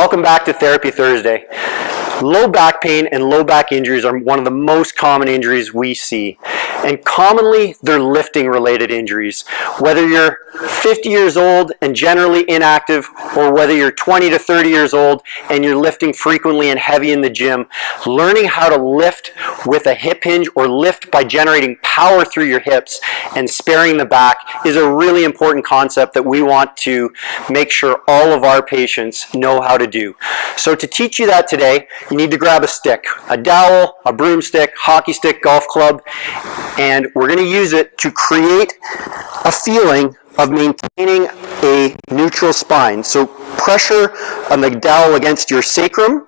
Welcome back to Therapy Thursday. Low back pain and low back injuries are one of the most common injuries we see. And commonly, they're lifting related injuries. Whether you're 50 years old and generally inactive, or whether you're 20 to 30 years old and you're lifting frequently and heavy in the gym, learning how to lift with a hip hinge or lift by generating power through your hips and sparing the back is a really important concept that we want to make sure all of our patients know how to do. So to teach you that today, you need to grab a stick, a dowel, a broomstick, hockey stick, golf club, and we're going to use it to create a feeling of maintaining a neutral spine. So pressure on the dowel against your sacrum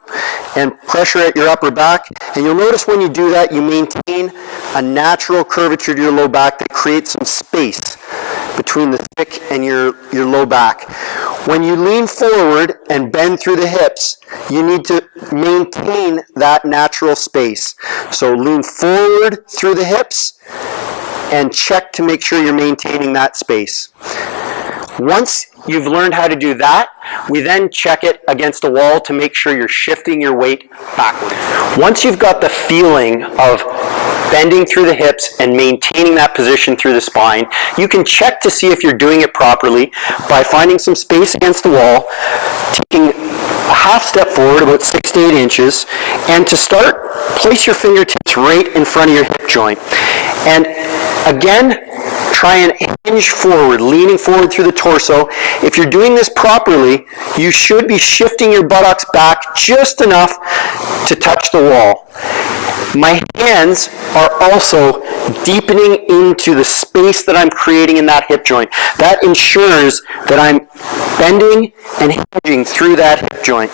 and pressure at your upper back. And you'll notice when you do that, you maintain a natural curvature to your low back that creates some space between the stick and your low back. When you lean forward and bend through the hips, you need to maintain that natural space. So lean forward through the hips and check to make sure you're maintaining that space. Once you've learned how to do that, we then check it against a wall to make sure you're shifting your weight backwards. Once you've got the feeling of bending through the hips and maintaining that position through the spine, you can check to see if you're doing it properly by finding some space against the wall, taking a half step forward, about 6 to 8 inches, and to start, place your fingertips right in front of your hip joint. And again, try and hinge forward, leaning forward through the torso. If you're doing this properly, you should be shifting your buttocks back just enough to touch the wall. My hands are also deepening into the space that I'm creating in that hip joint. That ensures that I'm bending and hinging through that hip joint.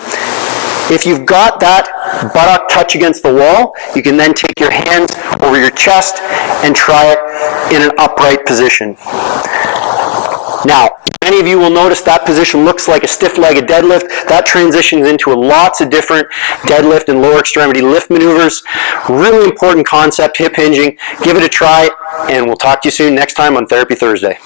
If you've got that buttock touch against the wall, you can then take your hands over your chest and try it in an upright position. Now, many of you will notice that position looks like a stiff-legged deadlift. That transitions into lots of different deadlift and lower extremity lift maneuvers. Really important concept, hip hinging. Give it a try, and we'll talk to you soon next time on Therapy Thursday.